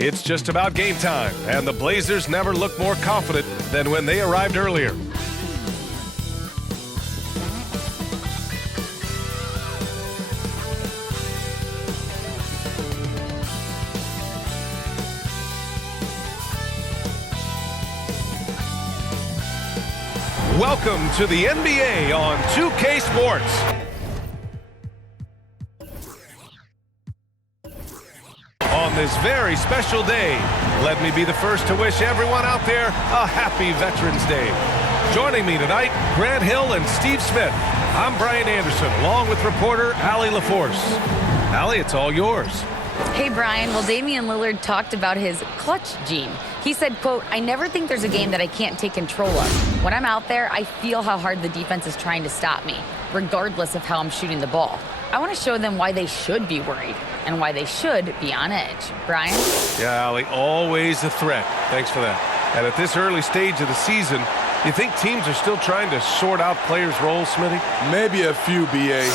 It's just about game time, and the Blazers never look more confident than when they arrived earlier. Welcome to the NBA on 2K Sports. On this very special day, let me be the first to wish everyone out there a happy Veterans Day. Joining me tonight, Grant Hill and Steve Smith. I'm Brian Anderson, along with reporter Allie LaForce. Allie, it's all yours. Hey, Brian. Well, Damian Lillard talked about his clutch gene. He said, quote, "I never think there's a game that I can't take control of. When I'm out there, I feel how hard the defense is trying to stop me, regardless of how I'm shooting the ball. I want to show them why they should be worried and why they should be on edge." Brian? Yeah, Allie, always a threat. Thanks for that. And at this early stage of the season, you think teams are still trying to sort out players' roles, Smitty? Maybe a few, B.A.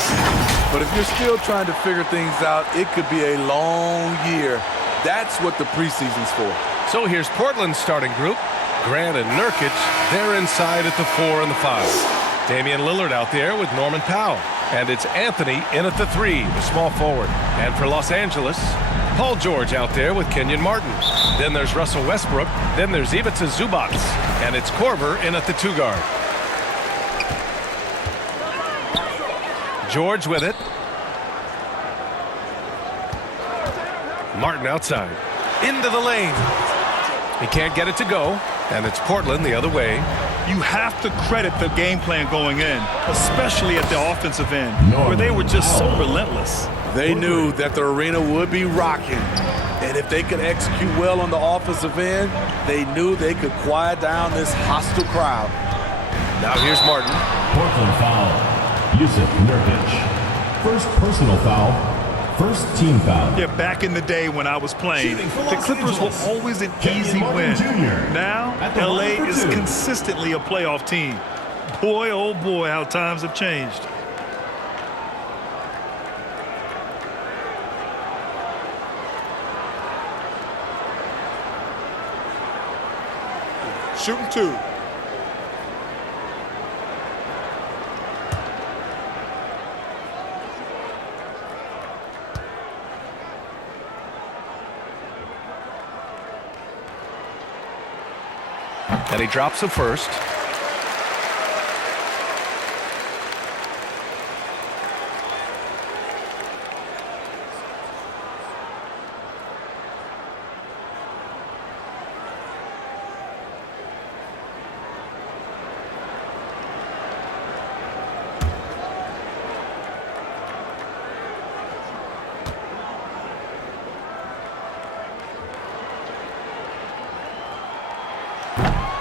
But if you're still trying to figure things out, it could be a long year. That's what the preseason's for. So here's Portland's starting group. Grant and Nurkic, they're inside at the 4 and the 5. Damian Lillard out there with Norman Powell. And it's Anthony in at the 3, the small forward. And for Los Angeles, Paul George out there with Kenyon Martin. Then there's Russell Westbrook. Then there's Ivica Zubac. And it's Korver in at the 2 guard. George with it. Martin outside. Into the lane. He can't get it to go. And it's Portland the other way. You have to credit the game plan going in, especially at the offensive end, where they were just so relentless. They knew that the arena would be rocking. And if they could execute well on the offensive end, they knew they could quiet down this hostile crowd. Now here's Martin. Portland foul. Yusuf Nurkic. First personal foul. First team foul. Yeah, back in the day when I was playing, the Clippers were always an easy win. Now, LA is consistently a playoff team. Boy, oh boy, how times have changed. Shooting 2. And he drops the first.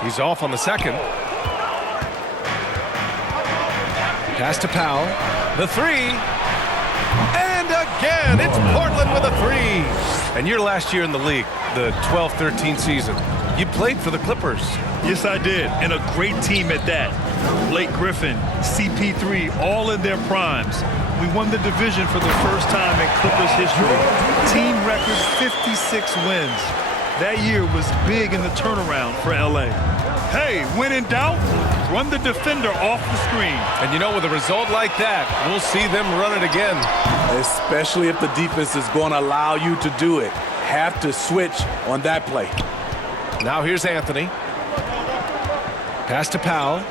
He's off on the second. Pass to Powell. The 3. And again, it's Portland with a 3. And your last year in the league, the 12-13 season, you played for the Clippers. Yes, I did, and a great team at that. Blake Griffin, CP3, all in their primes. We won the division for the first time in Clippers history. Team record 56 wins. That year was big in the turnaround for LA. Hey, when in doubt, run the defender off the screen. And you know, with a result like that, we'll see them run it again. Especially if the defense is going to allow you to do it. Have to switch on that play. Now here's Anthony. Pass to Powell.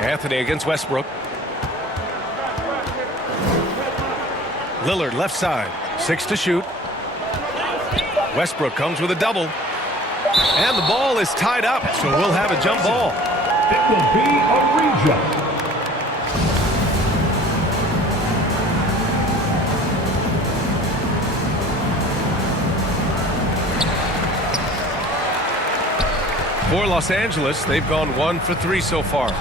Anthony against Westbrook. Lillard left side. 6 to shoot. Westbrook comes with a double. And the ball is tied up, so we'll have a jump ball. It will be a rejump. For Los Angeles, they've gone 1 for 3 so far.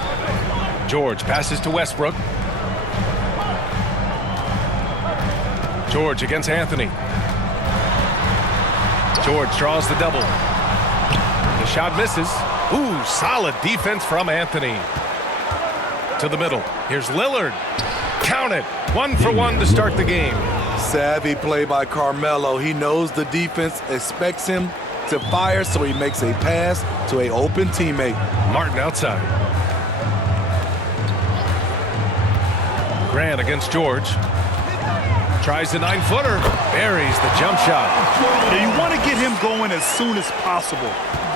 George passes to Westbrook. George against Anthony. George draws the double. The shot misses. Ooh, solid defense from Anthony. To the middle. Here's Lillard. Count it. 1 for 1 to start the game. Savvy play by Carmelo. He knows the defense expects him to fire, so he makes a pass to an open teammate. Martin outside. Grant against George. Tries the 9-footer. Buries the jump shot. Yeah, you want to get him going as soon as possible.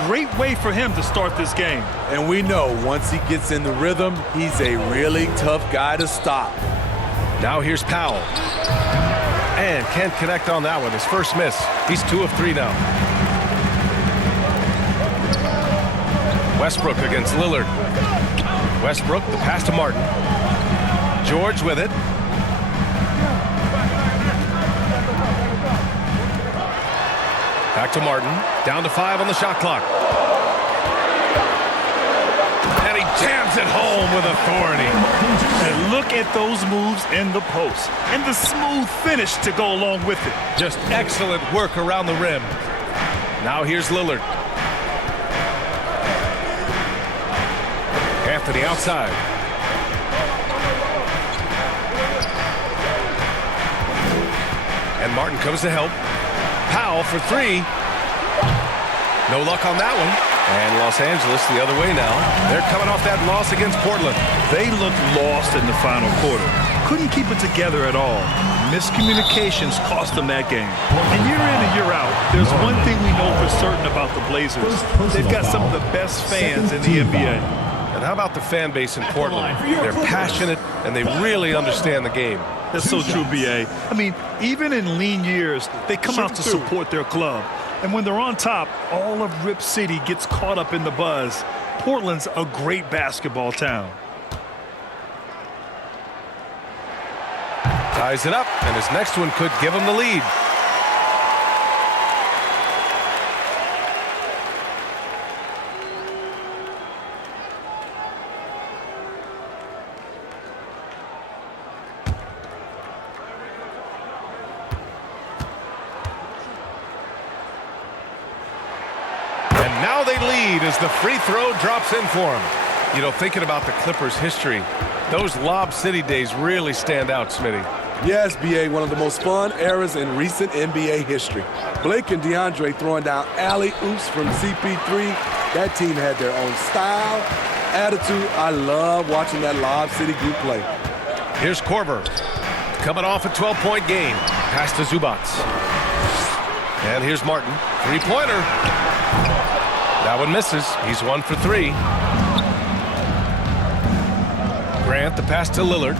Great way for him to start this game. And we know once he gets in the rhythm, he's a really tough guy to stop. Now here's Powell. And can't connect on that one. His first miss. He's 2 of 3 now. Westbrook against Lillard. Westbrook, the pass to Martin. George with it. Back to Martin. Down to 5 on the shot clock. And he jams it home with authority. And look at those moves in the post. And the smooth finish to go along with it. Just excellent work around the rim. Now here's Lillard. Anthony outside. And Martin comes to help. Powell for 3. No luck on that one. And Los Angeles the other way now. They're coming off that loss against Portland. They looked lost in the final quarter. Couldn't keep it together at all. Miscommunications cost them that game. And year in and year out, there's one thing we know for certain about the Blazers. They've got some of the best fans in the NBA. And how about the fan base in Portland? They're passionate and they really understand the game. That's so true, B.A. I mean, even in lean years, they come out to support their club. And when they're on top, all of Rip City gets caught up in the buzz. Portland's a great basketball town. Ties it up, and his next one could give him the lead. Now they lead as the free throw drops in for him. You know, thinking about the Clippers' history, those Lob City days really stand out, Smitty. Yes, B.A., one of the most fun eras in recent NBA history. Blake and DeAndre throwing down alley-oops from CP3. That team had their own style, attitude. I love watching that Lob City group play. Here's Korver. Coming off a 12-point game. Pass to Zubac. And here's Martin. Three-pointer. That one misses. He's 1 for 3. Grant, the pass to Lillard.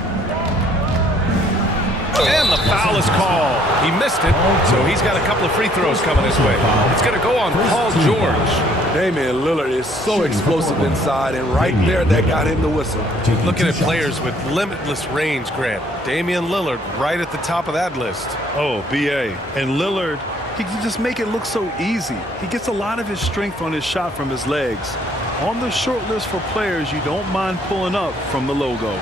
And the foul is called. He missed it, so he's got a couple of free throws coming his way. It's going to go on Paul George. Damian Lillard is so explosive inside, and right there, that got him the whistle. Looking at players with limitless range, Grant. Damian Lillard right at the top of that list. Oh, B.A. And Lillard, he can just make it look so easy. He gets a lot of his strength on his shot from his legs. On the short list for players you don't mind pulling up from the logo.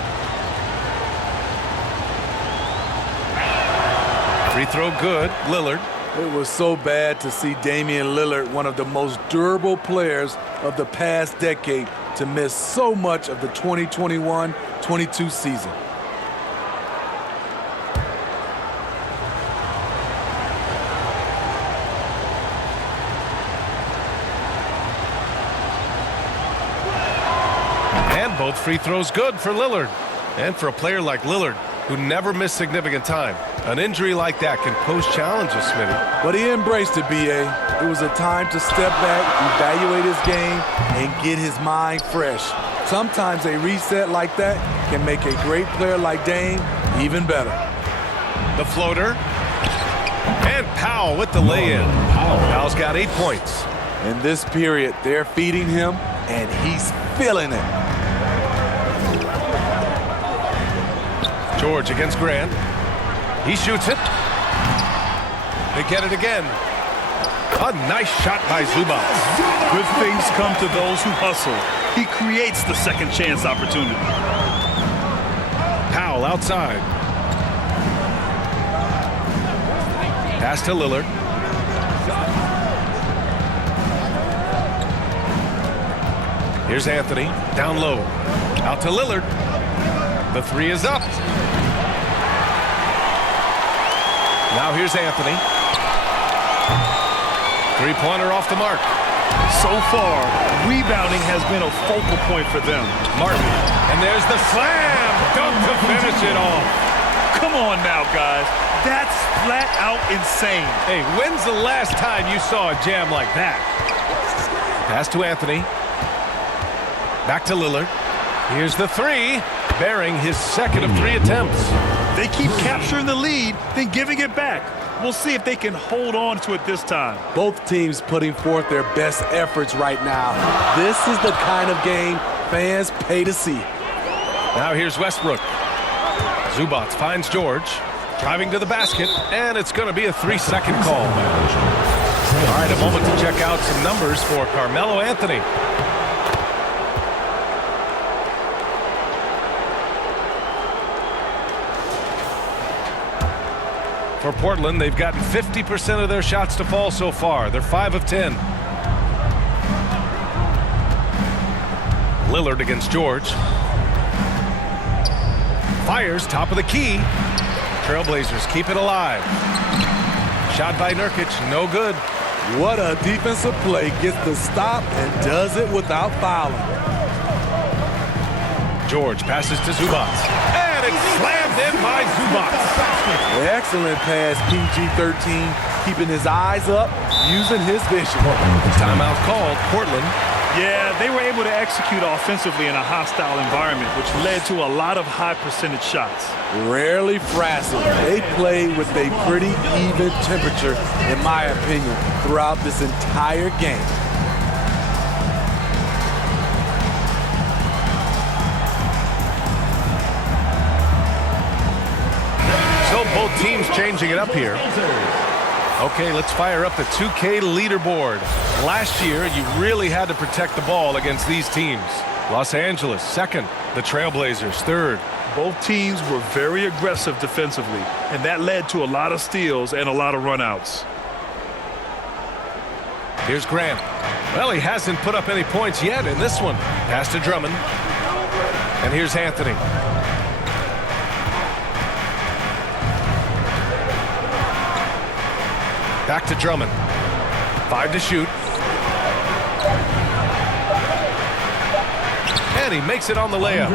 Free throw good, Lillard. It was so bad to see Damian Lillard, one of the most durable players of the past decade, to miss so much of the 2021-22 season. And both free throws good for Lillard. And for a player like Lillard, who never missed significant time, an injury like that can pose challenges, Smitty. But he embraced it, B.A. It was a time to step back, evaluate his game, and get his mind fresh. Sometimes a reset like that can make a great player like Dame even better. The floater. And Powell with the lay-in. Powell's got 8 points. In this period, they're feeding him, and he's feeling it. George against Grant. He shoots it. They get it again. A nice shot by Zubac. Good things come to those who hustle. He creates the second chance opportunity. Powell outside. Pass to Lillard. Here's Anthony. Down low. Out to Lillard. The three is up. Now here's Anthony. Three-pointer off the mark. So far, rebounding has been a focal point for them. Martin. And there's the slam. Dunk to finish it off. Come on now, guys. That's flat out insane. Hey, when's the last time you saw a jam like that? Pass to Anthony. Back to Lillard. Here's the three, bearing his second of 3 attempts. They keep capturing the lead, then giving it back. We'll see if they can hold on to it this time. Both teams putting forth their best efforts right now. This is the kind of game fans pay to see. Now here's Westbrook. Zubac finds George. Driving to the basket, and it's going to be a 3-second call. All right, a moment to check out some numbers for Carmelo Anthony. For Portland, they've gotten 50% of their shots to fall so far. They're 5 of 10. Lillard against George. Fires top of the key. Trailblazers keep it alive. Shot by Nurkic, no good. What a defensive play. Gets the stop and does it without fouling. George passes to Zubac. And it's slammed in by Zubac. Excellent pass, PG-13. Keeping his eyes up, using his vision. Timeout called. Portland. Yeah, they were able to execute offensively in a hostile environment, which led to a lot of high percentage shots. Rarely frazzled. They played with a pretty even temperature, in my opinion, throughout this entire game. So both teams changing it up here. Okay, let's fire up the 2K leaderboard. Last year, you really had to protect the ball against these teams. Los Angeles, second. The Trailblazers, third. Both teams were very aggressive defensively, and that led to a lot of steals and a lot of runouts. Here's Grant. Well, he hasn't put up any points yet in this one. Pass to Drummond. And here's Anthony. Back to Drummond. 5 to shoot. And he makes it on the layup.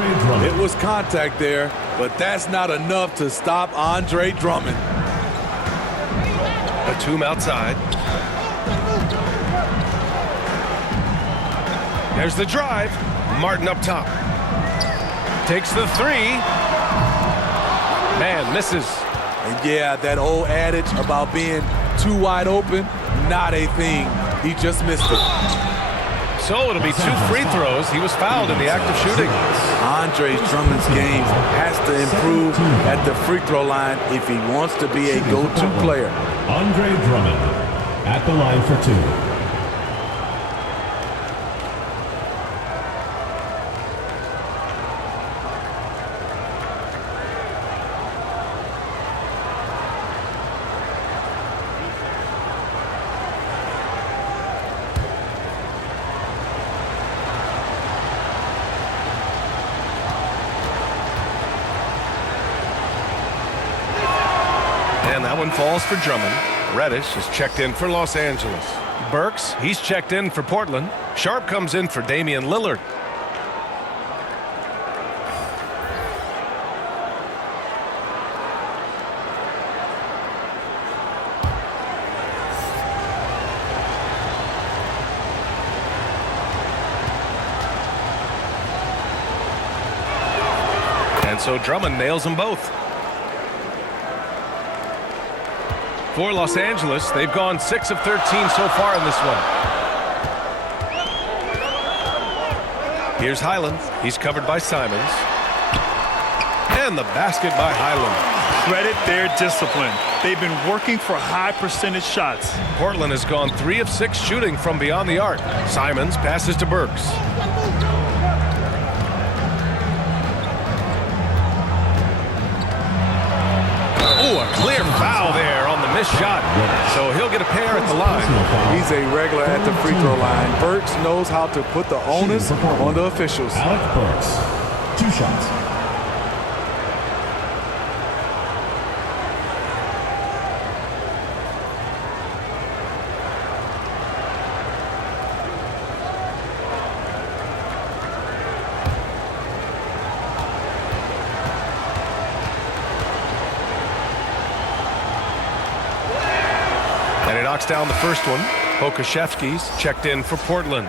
It was contact there, but that's not enough to stop Andre Drummond. Batum outside. There's the drive. Martin up top. Takes the three. Man, misses. And yeah, that old adage about being too wide open, not a thing. He just missed it. So it'll be 2 free throws. He was fouled in the act of shooting. Andre Drummond's game has to improve at the free throw line if he wants to be a go-to player. Andre Drummond at the line for 2. And that one falls for Drummond. Reddish is checked in for Los Angeles. Burks, he's checked in for Portland. Sharp comes in for Damian Lillard. And so Drummond nails them both. For Los Angeles, they've gone 6 of 13 so far in this one. Here's Highland. He's covered by Simons. And the basket by Highland. Credit their discipline. They've been working for high percentage shots. Portland has gone 3 of 6 shooting from beyond the arc. Simons passes to Burks. Oh, a clear foul there on the missed shot. So he'll get a pair at the line. He's a regular at the free throw line. Burks knows how to put the onus on the officials. Alec Burks, 2 shots. And he knocks down the first one. Pokashevsky's checked in for Portland.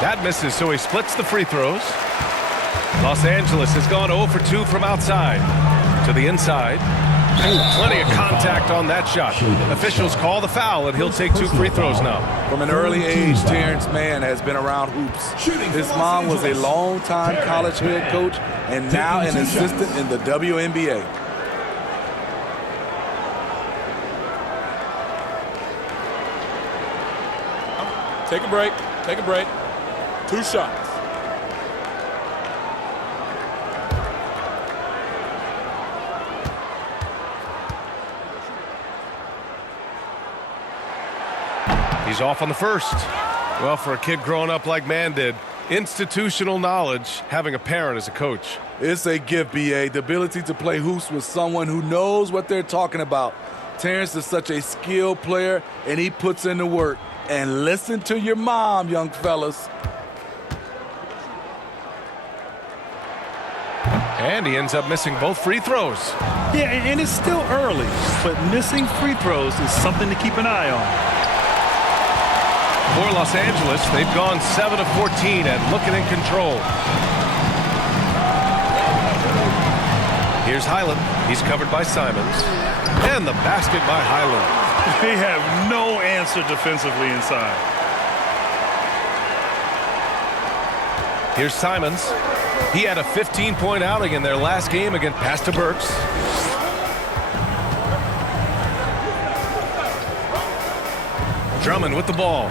That misses, so he splits the free throws. Los Angeles has gone 0 for 2 from outside to the inside. Plenty of contact on that shot. Officials call the foul, and he'll take 2 free throws now. From an early age, Terrence Mann has been around hoops. His mom was a long-time college head coach and now an assistant in the WNBA. Take a break. Take a break. 2 shots. He's off on the first. Well, for a kid growing up like Mann did, institutional knowledge, having a parent as a coach. It's a gift, B.A. The ability to play hoops with someone who knows what they're talking about. Terrence is such a skilled player, and he puts in the work. And listen to your mom, young fellas. And he ends up missing both free throws. Yeah, and it's still early, but missing free throws is something to keep an eye on. For Los Angeles, they've gone 7 of 14 and looking in control. Here's Highland. He's covered by Simons. And the basket by Highland. They have no answer defensively inside. Here's Simons. He had a 15-point outing in their last game against Pastor Burks. Drummond with the ball.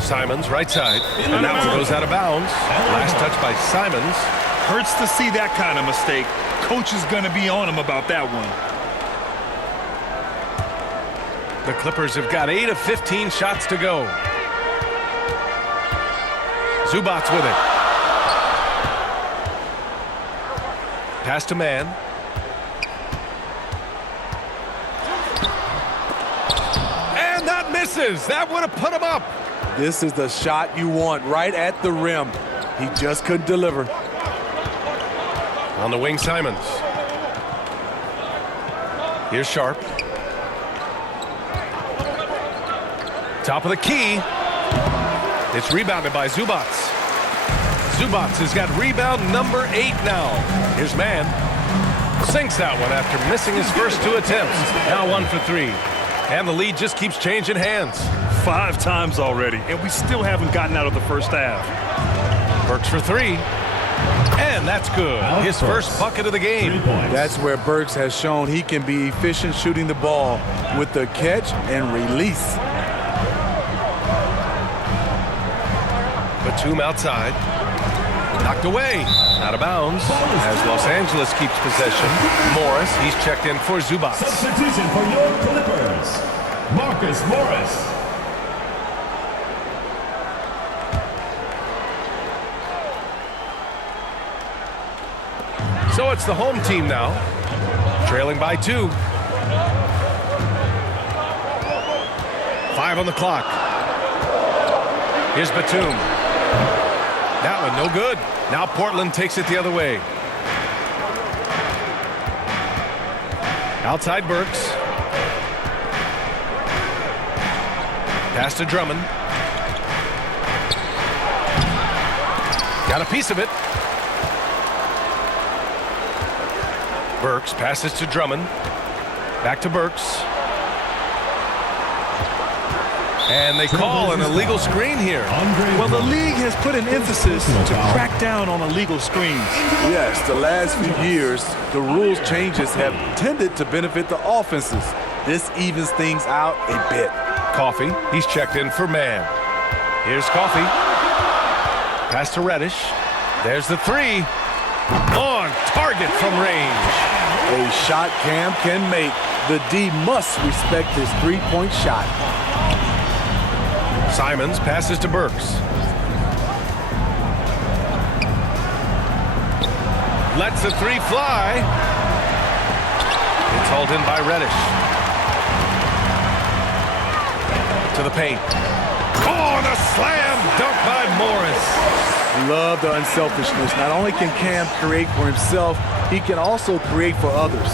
Simons, right side. And that one goes out of bounds. Last touch by Simons. Hurts to see that kind of mistake. Coach is going to be on him about that one. The Clippers have got 8 of 15 shots to go. Zubac's with it. Pass to Mann. And that misses. That would have put him up. This is the shot you want right at the rim. He just couldn't deliver. On the wing, Simons. Here's Sharp. Top of the key. It's rebounded by Zubac. Zubac has got rebound number 8 now. Here's Mann. Sinks that one after missing his first 2 attempts. Now 1 for 3. And the lead just keeps changing hands. 5 times already, and we still haven't gotten out of the first half. Burks for 3. And that's good. His first bucket of the game. That's where Burks has shown he can be efficient shooting the ball with the catch and release. Batum outside. Knocked away. Out of bounds. As Los Angeles keeps possession. Morris, he's checked in for Zubac. Substitution for your Clippers, Marcus Morris. So it's the home team now. Trailing by 2. 5 on the clock. Here's Batum. That one no good. Now Portland takes it the other way. Outside Burks. Pass to Drummond. Got a piece of it. Burks passes to Drummond. Back to Burks. And they call an illegal screen here. Well, the league has put an emphasis to crack down on illegal screens. Yes, the last few years, the rules changes have tended to benefit the offenses. This evens things out a bit. Coffey, he's checked in for Mann. Here's Coffey. Pass to Reddish. There's the 3. On target from range. A shot Cam can make. The D must respect his three-point shot. Simons passes to Burks. Lets the three fly. It's hauled in by Reddish. To the paint. Oh, and a slam dunk by Morris. Love the unselfishness. Not only can Cam create for himself, he can also create for others.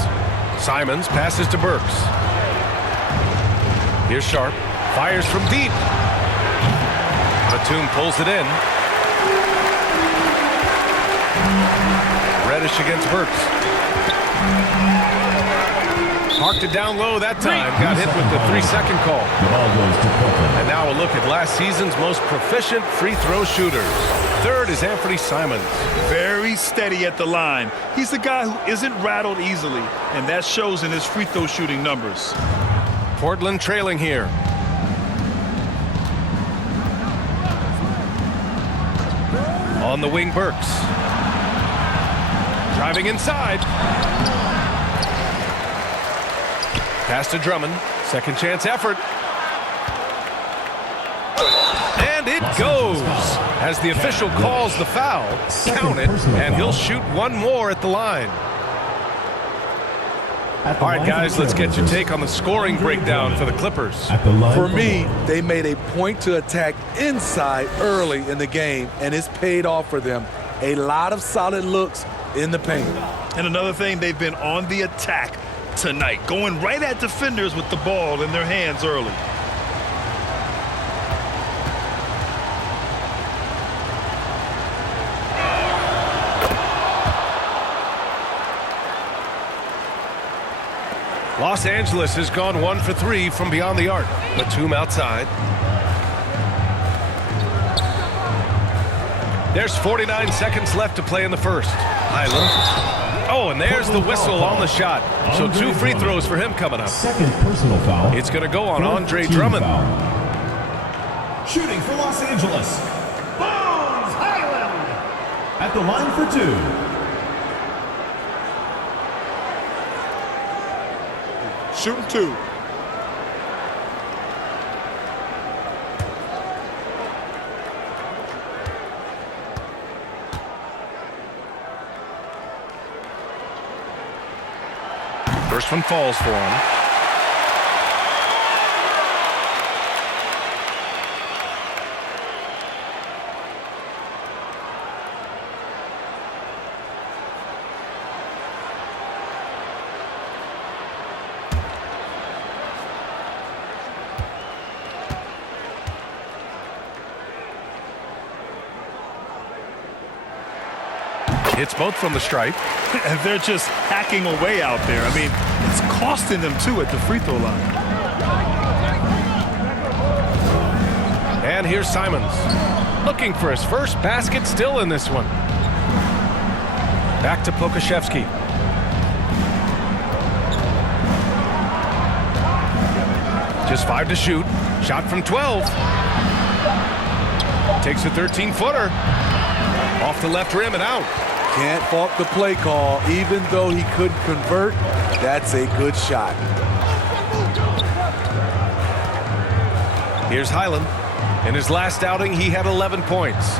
Simons passes to Burks. Here's Sharp. Fires from deep. Batum pulls it in. Reddish against Burks. Parked it down low that time. Got hit with the 3-second call. The ball goes to Brooklyn. And now a look at last season's most proficient free throw shooters. Third is Anthony Simons. Very steady at the line. He's the guy who isn't rattled easily, and that shows in his free throw shooting numbers. Portland trailing here. On the wing, Burks. Driving inside. Pass to Drummond. Second chance effort. And it goes. As the official calls the foul, count it, and he'll shoot one more at the line. All right, guys, let's get your take on the scoring breakdown for the Clippers. For me, they made a point to attack inside early in the game, and it's paid off for them. A lot of solid looks in the paint. And another thing, they've been on the attack tonight, going right at defenders with the ball in their hands early. Los Angeles has gone 1 for 3 from beyond the arc. Batum outside. There's 49 seconds left to play in the first. Highland. Oh, and there's the whistle on the shot. So 2 free throws for him coming up. Second personal foul. It's going to go on Andre Team Drummond. foul. Shooting for Los Angeles. Bones Highland. At the line for 2. Shooting 2. First one falls for him. Hits both from the stripe. And they're just hacking away out there. I mean, it's costing them too at the free throw line. And here's Simons. Looking for his first basket, still in this one. Back to Pokashevsky. Just 5 to shoot. Shot from 12. Takes a 13-footer. Off the left rim and out. Can't fault the play call. Even though he couldn't convert, that's a good shot. Here's Highland. In his last outing, he had 11 points.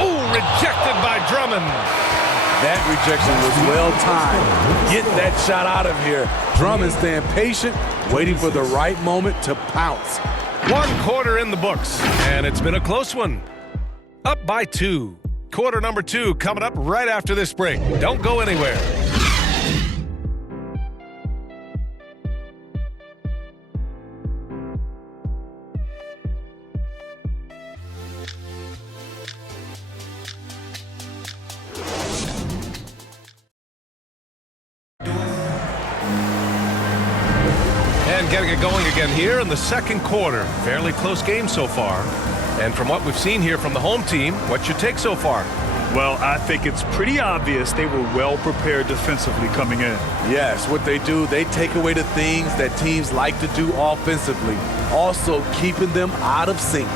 Oh, rejected by Drummond. That rejection was well timed. Get that shot out of here. Drummond staying patient, waiting for the right moment to pounce. 1 quarter in the books, and it's been a close one. Up by 2. Quarter number 2 coming up right after this break. Don't go anywhere. Getting it going again here in the second quarter. Fairly close game so far. And from what we've seen here from the home team, what's your take so far? Well, I think it's pretty obvious they were well prepared defensively coming in. Yes, what they do, they take away the things that teams like to do offensively, also keeping them out of sync.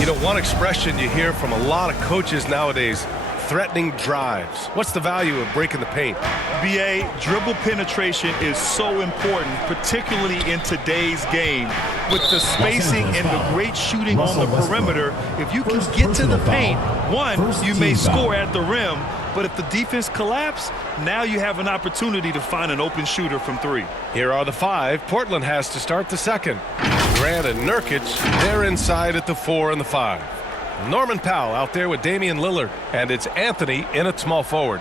You know, one expression you hear from a lot of coaches nowadays, threatening drives. What's the value of breaking the paint? BA, dribble penetration is so important, particularly in today's game. With the spacing and the great shooting on the perimeter, if you can get to the paint, you may score at the rim, but if the defense collapse, now you have an opportunity to find an open shooter from three. Here are the 5 Portland has to start the second. Grant and Nurkic, they're inside at the 4 and the 5. Norman Powell out there with Damian Lillard, and it's Anthony in at small forward.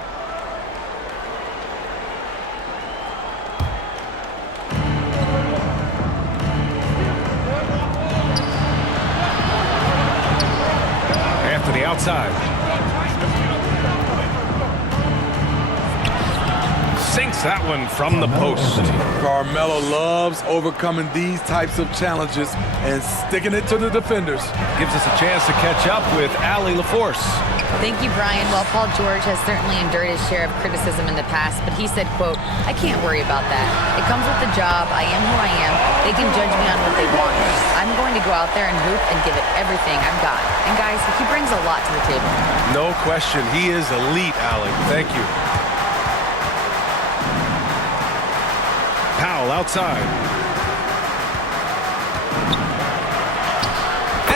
Anthony outside. Sinks that one from the post. Carmelo loves overcoming these types of challenges and sticking it to the defenders. Gives us a chance to catch up with Allie LaForce. Thank you, Brian. Well, Paul George has certainly endured his share of criticism in the past, but he said, quote, "I can't worry about that. It comes with the job. I am who I am. They can judge me on what they want. I'm going to go out there and hoop and give it everything I've got." And guys, he brings a lot to the table. No question. He is elite, Allie. Thank you. Powell outside.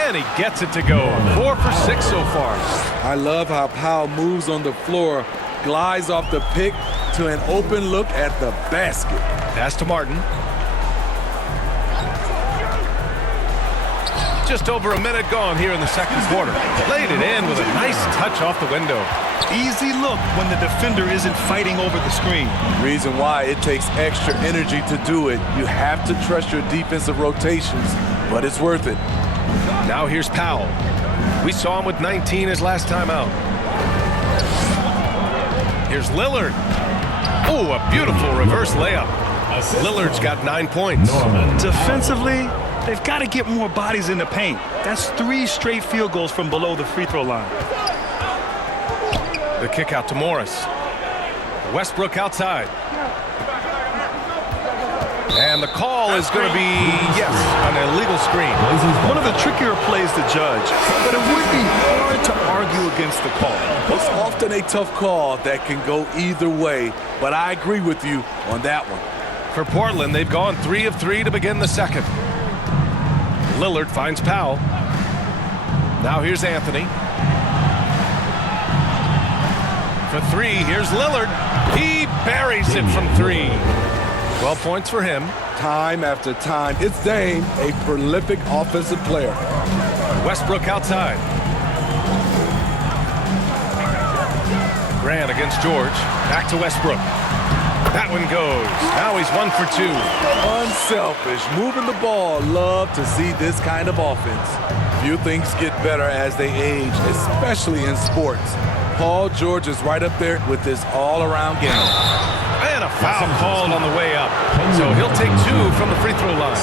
And he gets it to go. 4 for 6 so far. I love how Powell moves on the floor, glides off the pick to an open look at the basket. Pass to Martin. Just over a minute gone here in the second quarter. Laid it in with a nice touch off the window. Easy look when the defender isn't fighting over the screen. Reason why it takes extra energy to do it. You have to trust your defensive rotations, but it's worth it. Now here's Powell. We saw him with 19 his last time out. Here's Lillard. Oh, a beautiful reverse layup. Lillard's got 9 points. Defensively, they've got to get more bodies in the paint. That's 3 straight field goals from below the free throw line. The kick out to Morris. Westbrook outside. And the call is going to be, yes, an illegal screen. One of the trickier plays to judge, but it would be hard to argue against the call. It's often a tough call that can go either way, but I agree with you on that one. For Portland, they've gone 3 of 3 to begin the second. Lillard finds Powell. Now here's Anthony. For 3, here's Lillard. He buries it from 3. 12 points for him. Time after time, it's Dame, a prolific offensive player. Westbrook outside. Grant against George. Back to Westbrook. That one goes. Now he's 1 for 2. Unselfish, moving the ball. Love to see this kind of offense. Few things get better as they age, especially in sports. Paul George is right up there with this all-around game. And a foul called on the way up. So he'll take 2 from the free throw line.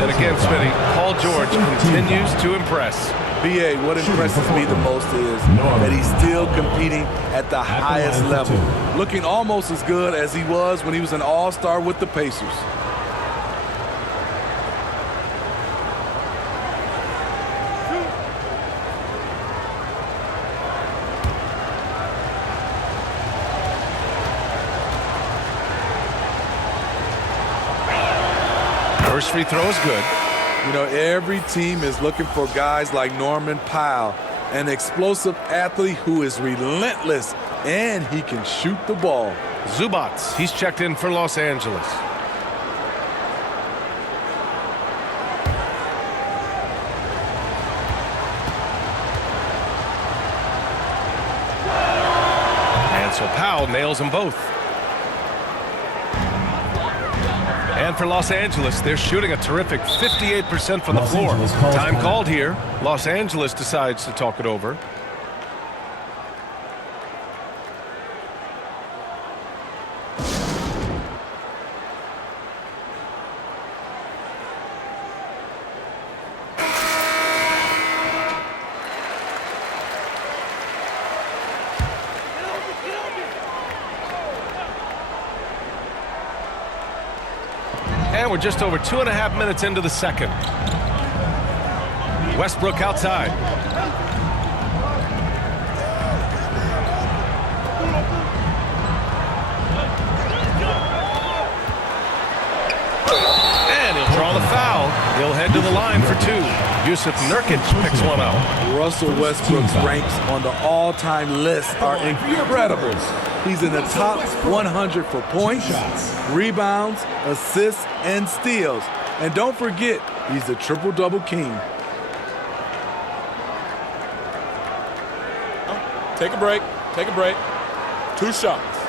And again, Smitty, Paul George continues to impress. BA, what impresses me the most is that he's still competing at the highest level. Looking almost as good as he was when he was an all-star with the Pacers. First free throw is good. You know, every team is looking for guys like Norman Powell, an explosive athlete who is relentless, and he can shoot the ball. Zubats, he's checked in for Los Angeles. And so Powell nails them both. And for Los Angeles, they're shooting a terrific 58% from the floor. Time called here. Los Angeles decides to talk it over. And we're just over 2.5 minutes into the second. Westbrook outside. He'll head to the line for two. Yusuf Nurkic picks one up. Russell Westbrook's ranks on the all-time list are incredible. He's in the top 100 for points, rebounds, assists, and steals. And don't forget, he's the triple-double king. Take a break. Take a break. 2 shots.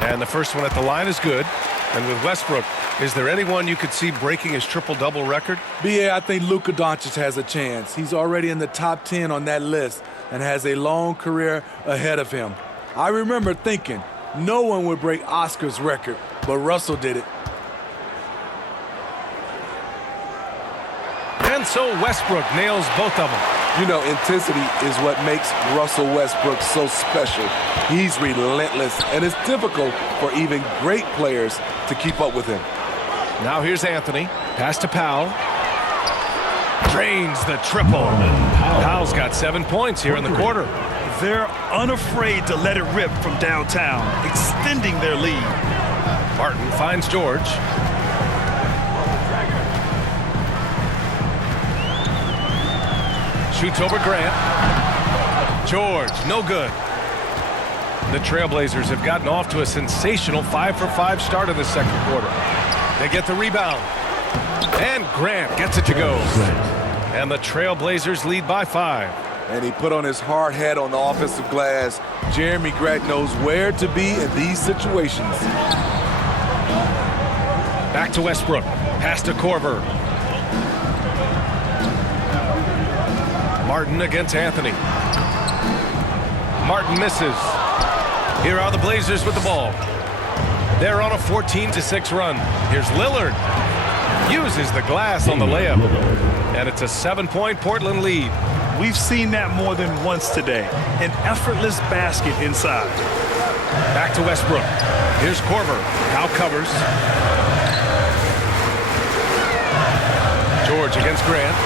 And the first one at the line is good. And with Westbrook, is there anyone you could see breaking his triple-double record? BA, I think Luka Doncic has a chance. He's already in the top 10 on that list and has a long career ahead of him. I remember thinking no one would break Oscar's record, but Russell did it. And so Westbrook nails both of them. You know, intensity is what makes Russell Westbrook so special. He's relentless, and it's difficult for even great players to keep up with him. Now here's Anthony. Pass to Powell. Drains the triple. Powell's got 7 points here in the quarter. They're unafraid to let it rip from downtown, extending their lead. Martin finds George. Shoots over Grant. George, no good. The Trailblazers have gotten off to a sensational 5-for-5 start in the second quarter. They get the rebound. And Grant gets it to go. And the Trailblazers lead by 5. And he put on his hard hat on the offensive glass. Jeremy Grant knows where to be in these situations. Back to Westbrook. Pass to Korver. Martin against Anthony. Martin misses. Here are the Blazers with the ball. They're on a 14-6 run. Here's Lillard. Uses the glass on the layup. And it's a 7-point Portland lead. We've seen that more than once today. An effortless basket inside. Back to Westbrook. Here's Korver. Now covers. George against Grant.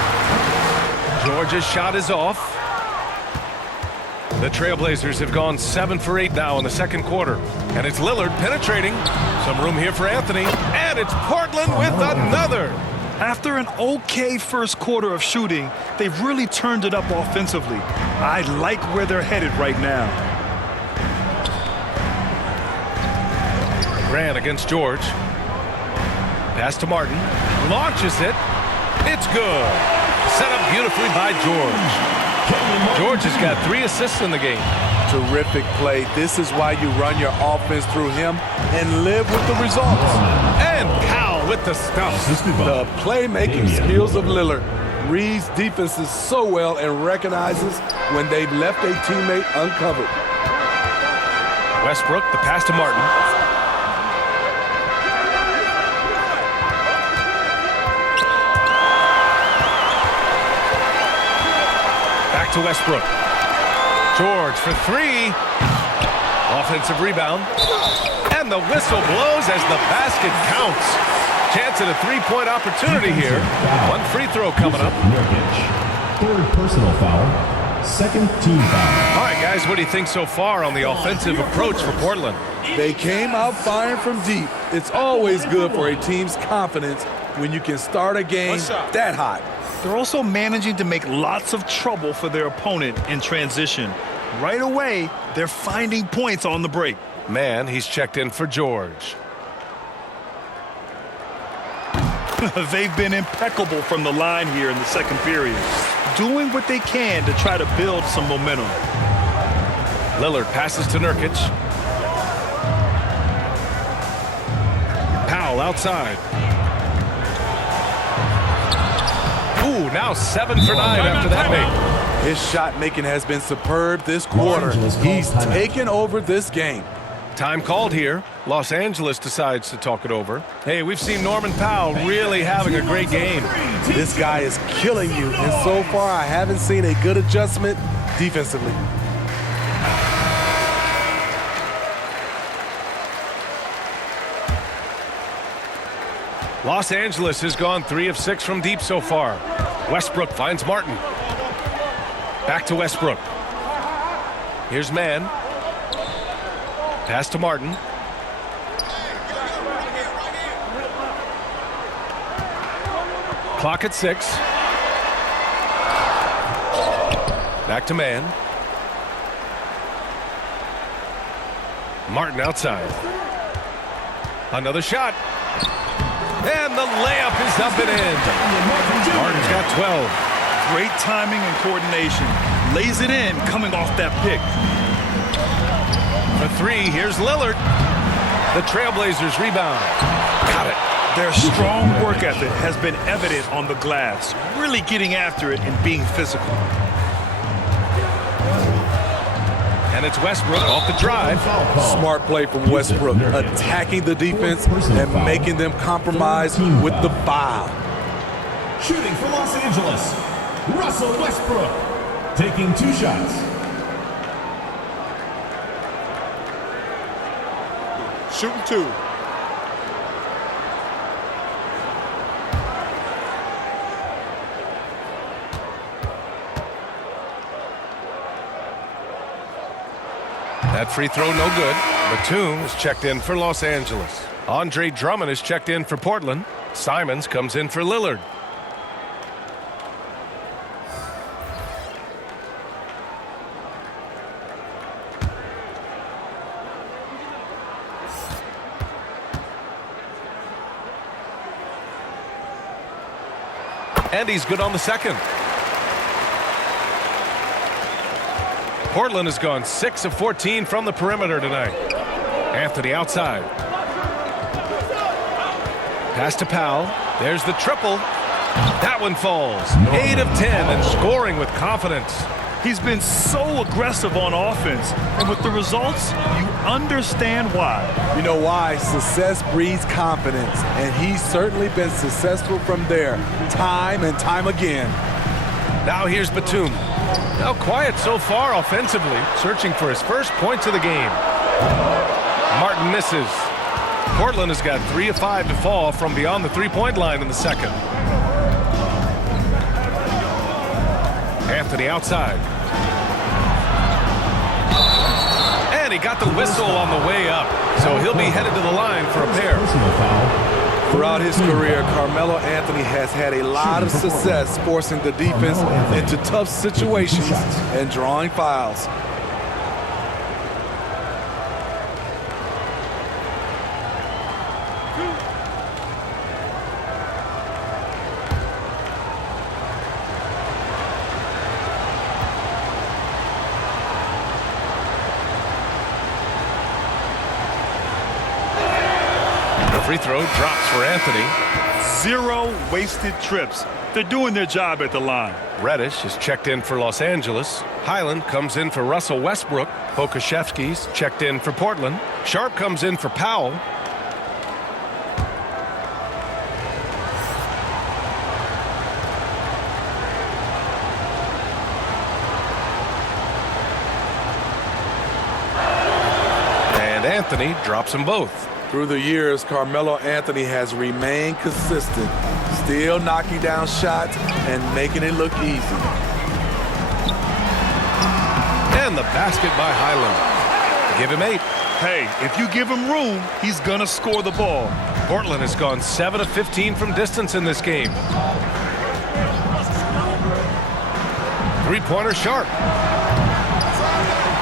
George's shot is off. The Trailblazers have gone 7 for 8 now in the second quarter. And it's Lillard penetrating. Some room here for Anthony. And it's Portland with another. After an okay first quarter of shooting, they've really turned it up offensively. I like where they're headed right now. Grant against George. Pass to Martin. Launches it. It's good. Set up beautifully by George. George has got 3 assists in the game. Terrific play. This is why you run your offense through him and live with the results. And Powell with the stuff. The playmaking skills of Lillard. Reads defenses so well and recognizes when they've left a teammate uncovered. Westbrook, the pass to Martin. To Westbrook. George for 3. Offensive rebound. And the whistle blows as the basket counts. Chance at a 3-point opportunity here. 1 free throw coming up. Third personal foul. Second team foul. All right, guys, what do you think so far on the offensive approach for Portland? They came out firing from deep. It's always good for a team's confidence when you can start a game that hot. They're also managing to make lots of trouble for their opponent in transition. Right away, they're finding points on the break. Man, he's checked in for George. They've been impeccable from the line here in the second period, doing what they can to try to build some momentum. Lillard passes to Nurkic. Powell outside. Ooh, now 7 for 9 after that make. His shot making has been superb this quarter. He's taken over this game. Time called here. Los Angeles decides to talk it over. Hey, we've seen Norman Powell really having a great game. This guy is killing you, and so far I haven't seen a good adjustment defensively. Los Angeles has gone 3 of 6 from deep so far. Westbrook finds Martin. Back to Westbrook. Here's Mann. Pass to Martin. Clock at 6. Back to Mann. Martin outside. Another shot. And the layup is up and in. Martin's got 12. Great timing and coordination. Lays it in coming off that pick. For 3, here's Lillard. The Trailblazers rebound. Got it. Their strong work ethic has been evident on the glass. Really getting after it and being physical. And it's Westbrook off the drive. Smart play from Westbrook, attacking the defense and making them compromise with the foul. Shooting for Los Angeles, Russell Westbrook, taking 2 shots. Shooting 2. That free throw no good. Batum is checked in for Los Angeles. Andre Drummond is checked in for Portland. Simons comes in for Lillard. And he's good on the second. Portland has gone 6 of 14 from the perimeter tonight. Anthony outside. Pass to Powell. There's the triple. That one falls. 8 of 10 and scoring with confidence. He's been so aggressive on offense, and with the results, you understand why. You know why? Success breeds confidence, and he's certainly been successful from there, time and time again. Now here's Batum. Now quiet so far offensively, searching for his first points of the game. Martin misses. Portland has got 3 of 5 to fall from beyond the three-point line in the second. Anthony outside. And he got the whistle on the way up, so he'll be headed to the line for a pair. Throughout his career, Carmelo Anthony has had a lot of success forcing the defense into tough situations and drawing fouls. Free throw drops for Anthony. 0 wasted trips. They're doing their job at the line. Reddish is checked in for Los Angeles. Highland comes in for Russell Westbrook. Pokuševski's checked in for Portland. Sharp comes in for Powell. And Anthony drops them both. Through the years, Carmelo Anthony has remained consistent, still knocking down shots and making it look easy. And the basket by Highland. Give him 8. Hey, if you give him room, he's gonna score the ball. Portland has gone 7 of 15 from distance in this game. Three-pointer Sharp.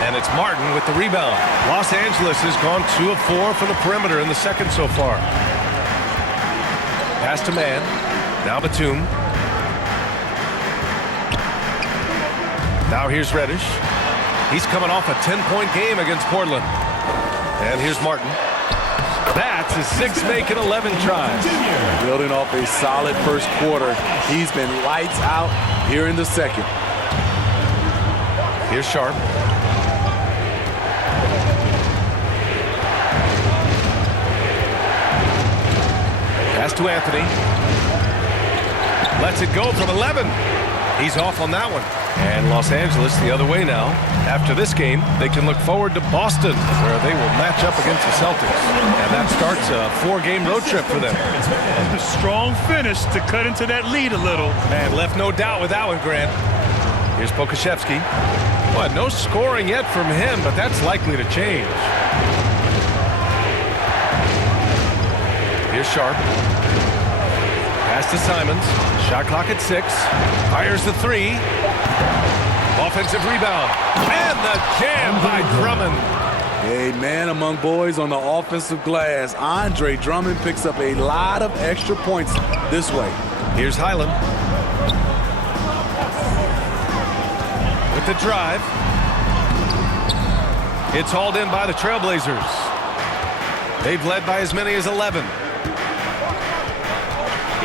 And it's Martin with the rebound. Los Angeles has gone 2 of 4 from the perimeter in the second so far. Pass to Mann. Now Batum. Now here's Reddish. He's coming off a 10-point game against Portland. And here's Martin. That's his 6th make in 11 tries. Building off a solid first quarter, he's been lights out here in the second. Here's Sharp. Pass to Anthony. Lets it go from 11. He's off on that one. And Los Angeles the other way now. After this game, they can look forward to Boston, where they will match up against the Celtics. And that starts a 4-game road trip for them. A strong finish to cut into that lead a little. And left no doubt with that one, Grant. Here's Pokashevsky. Well, no scoring yet from him, but that's likely to change. Here's Sharp. Pass to Simons. Shot clock at 6. Fires the 3. Offensive rebound. And the jam by Drummond. A man among boys on the offensive glass. Andre Drummond picks up a lot of extra points this way. Here's Highland. With the drive. It's hauled in by the Trailblazers. They've led by as many as 11.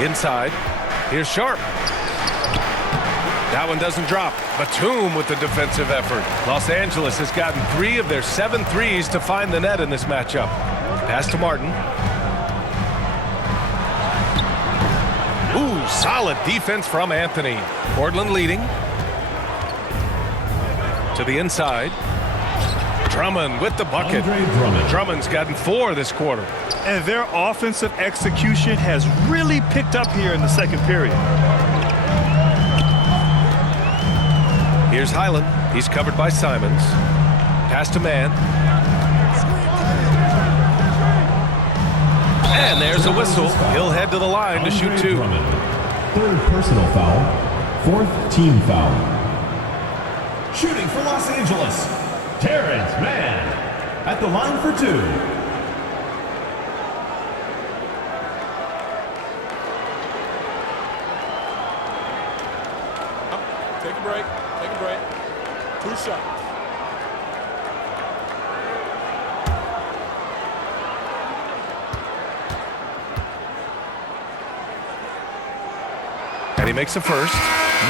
Inside. Here's Sharp. That one doesn't drop. Batum with the defensive effort. Los Angeles has gotten 3 of their 7 threes to find the net in this matchup. Pass to Martin. Ooh, solid defense from Anthony. Portland leading. To the inside. Drummond with the bucket. Drummond's gotten 4 this quarter. And their offensive execution has really picked up here in the second period. Here's Highland. He's covered by Simons. Pass to Mann. And there's a whistle. He'll head to the line to shoot 2. Third personal foul. 4th team foul. Shooting for Los Angeles, Terrence Mann at the line for 2. Take a break. Take a break. 2 shots. And he makes a first.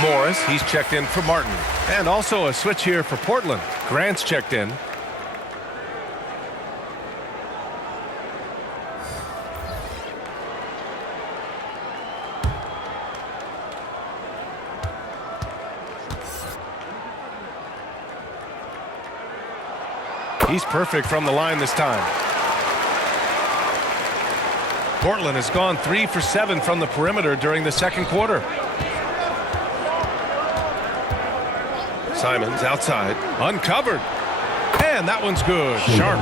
Morris, he's checked in for Martin. And also a switch here for Portland. Grant's checked in. He's perfect from the line this time. Portland has gone 3 for 7 from the perimeter during the second quarter. Simons outside, uncovered. And that one's good. Sharp.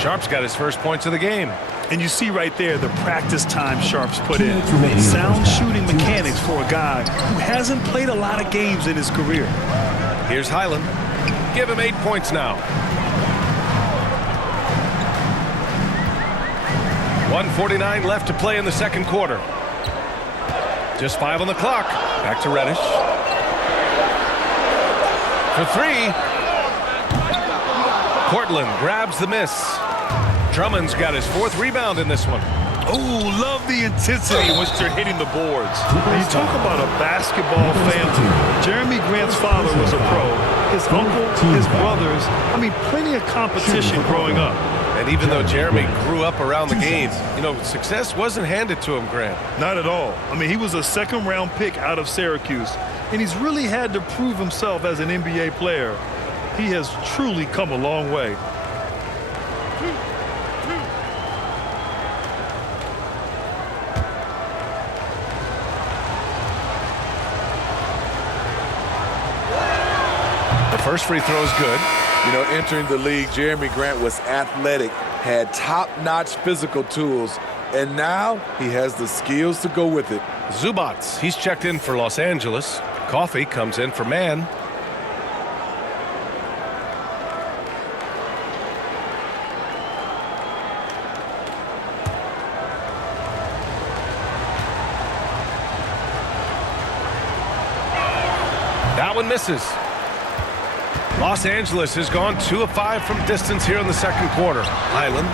Sharp's got his first points of the game. And you see right there the practice time Sharp's put in. Sound shooting mechanics for a guy who hasn't played a lot of games in his career. Here's Highland. Give him 8 points now. 1:49 left to play in the second quarter. Just 5 on the clock. Back to Reddish. For 3. Portland grabs the miss. Drummond's got his 4th rebound in this one. Oh, love the intensity in which they're hitting the boards. When you talk about a basketball family, Jeremy Grant's father was a pro. His uncle, his brothers, I mean, plenty of competition growing up. And even though Jeremy grew up around the game, you know, success wasn't handed to him, Grant. Not at all. I mean, he was a second-round pick out of Syracuse, and he's really had to prove himself as an NBA player. He has truly come a long way. The first free throw is good. You know, entering the league, Jeremy Grant was athletic, had top-notch physical tools, and now he has the skills to go with it. Zubats, he's checked in for Los Angeles. Coffey comes in for Mann. That one misses. Los Angeles has gone 2 of 5 from distance here in the second quarter. Highland,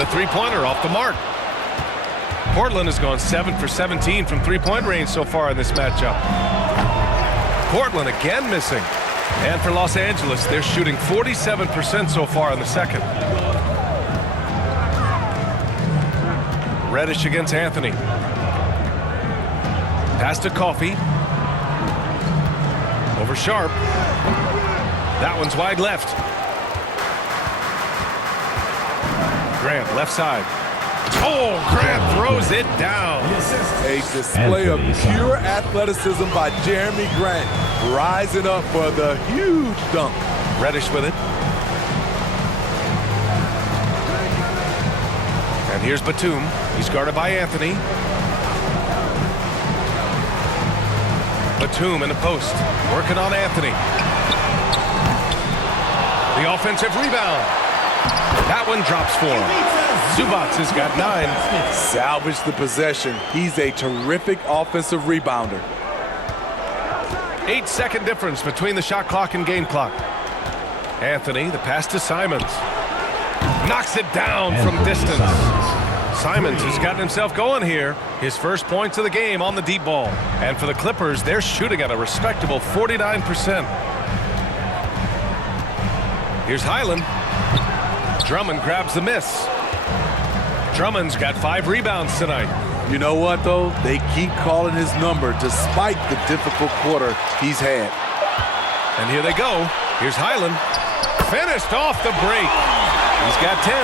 the three-pointer off the mark. Portland has gone 7 for 17 from three-point range so far in this matchup. Portland again missing. And for Los Angeles, they're shooting 47% so far in the second. Reddish against Anthony. Pass to Coffey. Over Sharp. That one's wide left. Grant, left side. Oh, Grant throws it down. A display of Anthony pure Simons. athleticism by Jeremy Grant, rising up for the huge dunk. Reddish with it. And here's Batum. He's guarded by Anthony. Batum in the post, working on Anthony. The offensive rebound. That one drops for him. Zubac has got 9. Salvage the possession. He's a terrific offensive rebounder. 8-second difference between the shot clock and game clock. Anthony, the pass to Simons. Knocks it down from Anthony distance. Simons. Simons has gotten himself going here. His first points of the game on the deep ball. And for the Clippers, they're shooting at a respectable 49%. Here's Highland. Drummond grabs the miss. Drummond's got 5 rebounds tonight. You know what, though? They keep calling his number despite the difficult quarter he's had. And here they go. Here's Highland. Finished off the break. He's got 10.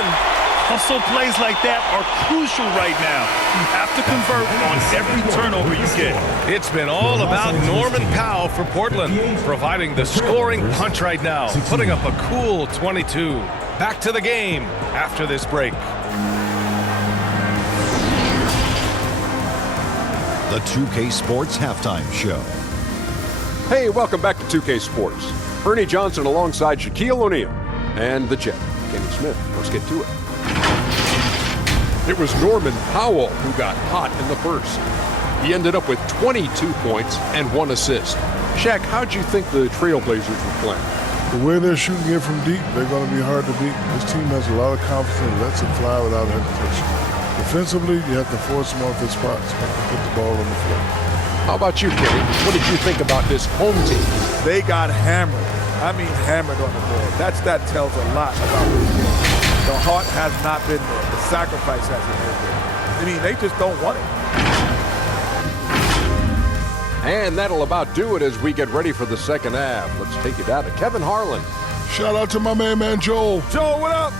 Hustle plays like that are crucial right now. You have to convert on every turnover you get. It's been all about Norman Powell for Portland, providing the scoring punch right now, putting up a cool 22. Back to the game after this break. The 2K Sports Halftime Show. Hey, welcome back to 2K Sports. Ernie Johnson alongside Shaquille O'Neal and the Jet, Kenny Smith. Let's get to it. It was Norman Powell who got hot in the first. He ended up with 22 points and 1 assist. Shaq, how'd you think the Trailblazers were playing? The way they're shooting it from deep, they're going to be hard to beat. This team has a lot of confidence and lets it fly without hesitation. Defensively, you have to force them off their spots, put the ball on the floor. How about you, Kenny? What did you think about this home team? They got hammered. I mean hammered on the board. That tells a lot about this game. The heart has not been there. The sacrifice hasn't been there. I mean, they just don't want it. And that'll about do it as we get ready for the second half. Let's take it out to Kevin Harlan. Shout out to my man Joel. Joe, what up?